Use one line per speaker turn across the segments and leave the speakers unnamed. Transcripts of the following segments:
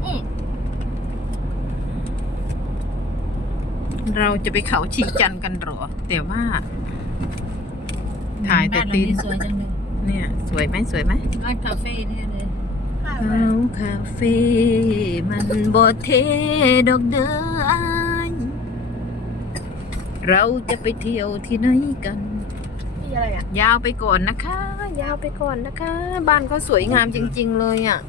เราจะไปเขาชีจันทร์กันหรอแต่ว่าถ่ายแต่ตีน
สวยจังเลย
เนี่ยสวยไหมสวยไหม
ร้านคาเฟ่เนี่ยเลย
เขาคาเฟ่มันบ่เทดอกเด้ออ้ายเราจะไปเที่ยวที่ไหนกัน
นี่อะไรอ่ะ
ยาวไปก่อนนะคะ ยาวไปก่อนนะคะ บ้านเขาสวยงามจริงๆเลยอ่ะ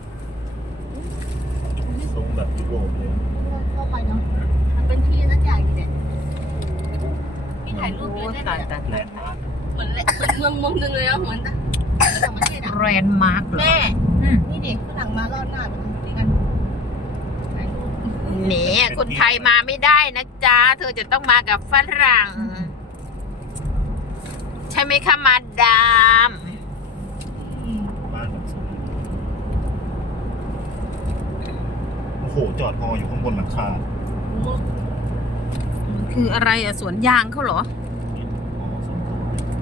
ทรงแบบยุโรปเลย
เข้าไปเนาะมันเป็นที่นั่นใหญ่เนี่ยมีถ่ายรูปเยอะได้เลยอะ
แลนด์มาร์ค
เหมือนเมืองนึงเลยนะเหมือนต่างประเทศอ่ะ
แรนด์มาร์กเหรอ
แม่นี่เด็กฝรั่งมารอดหน้าดูกันถ่ายรูป
เนี่ยคนไทยมาไม่ได้นะจ๊ะ เธอจะต้องมากับฝรั่ง ใช่ไหมคะมาดาม
บ้านแบบสวยโอ้โหจอดฮออยู่ข้างบนหลังคา
คืออะไรอ่ะสวนยางเขาเหรอ
ฮอสองตัว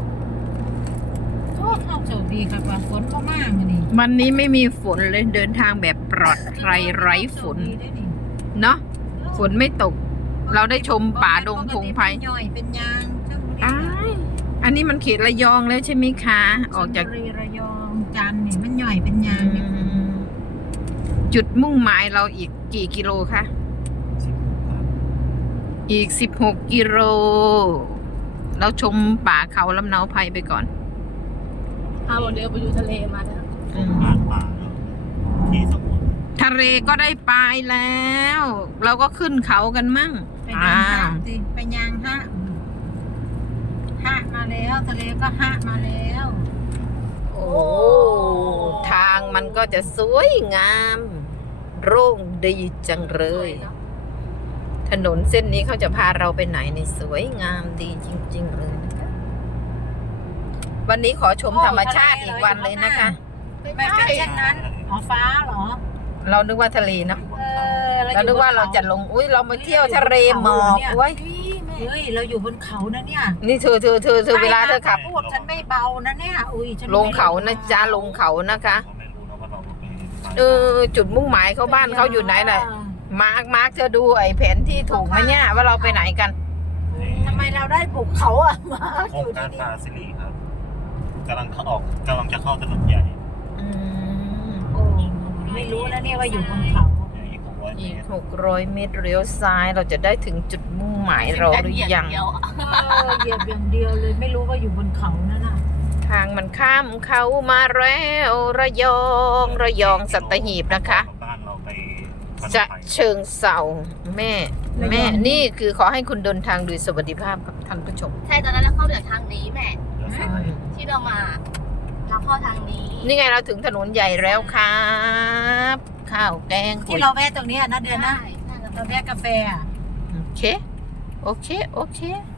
โอ้เข้าโชคดีครับว่าฝนก็มากเลยนี่
วันนี้ไม่มีฝนเลยเดินทางแบบปลอดภัยไร้ฝน
โชคดีได้นี่
เนาะฝนไม่ตก เราได้ชมป่าดงพงไพร
ย่อยเป็นยางชลบุรี
อ้ายอันนี้มันเขตระยองแล้วใช่ไหมคะ ออกจาก
ชลบุรีระยองจันทร์นี่มันย่อยเป็นยางเนี่ย
จุดมุ่งหมายเราอีกกี่กิโลคะ
16 ครับ
อีก16กิโล เราชมป่าเขาลำเนาไพรไปก่อน
พาโมเดลไปดูทะเลมาแล้ว
บ้านป่าแล้วที่สมุทร
ทะเลก็ได้ไปแล้ว เราก็ขึ้นเขากันมั่ง
ไปยางฮะสิไปยางฮะมาแล้วทะเลก็ฮะมาแล้ว
โอ้ทางมันก็จะสวยงาม โร่งดีจังเลย ถนนเส้นนี้เขาจะพาเราไปไหนในสวยงามดีจริงๆเลยนะคะวันนี้ขอชมธรรมชาติอีกวันเลยนะคะ
ไม่เป็นเช่นนั้นอ๋อฟ้าเหรอ
เรานึกว่าทะเลเนาะ เรา
อ
นึกว่าเราจะลง อุ้ยเรามาเที่ยวทะเลหมอกเว้ย
เฮ้ยเราอยู่บนเขานะเนี่ย
นี่เธอเวลาเธอขับ
พูดฉันไม่เบานะเนี่ยอุ้ยฉัน
ลงเขานะจ๊ะลงเขานะคะ
ก็ไม่รู้นะว่าเราไป
จุดมุ่งหมายเขาบ้านเขาอยู่ไหนน่ะมาร์คเธอดูไอ้แผนที่ถูกไหมเนี่ยว่าเราไปไหนกัน
ทำไมเราได้บุกเขาอ่ะมา
โครงการป่าสิริครับกำลังจะเข้าถนนใหญ่
โอ้ไม่รู้นะเนี่ยว่าอยู่บนเขา
อีก600 เม
อีก
ตร
600 เมตรเลี้ยวซ้ายเราจะได้ถึงจุดมุ่งหมายเราหรือยัง
เดียวอะ
เหยียบอย่างเดียวเลยไม่รู้ว่าอยู่บนเขานั่นน่ะ
ทางมันข้ามเขามาแล้วระยองสัตหีบนะคะ
บ้านเราไป
จะเชิงเสาแม่นี่คือขอให้คุณเดินทางโดยสวัสดิภาพครับท่านผู้ชม
ใช่ตอนนั้นเราเข้าจากทางนี้แม่
เลี้ยวซ้าย
ที่เรามาเราเข้าทางนี้
นี่ไงเราถึงถนนใหญ่แล้วครับ ข้าวแกง
ที่เราแวะตรงเนี้ยนะเดือนนะ
ใช่
เราแวะกาแฟอ่ะ
โอเค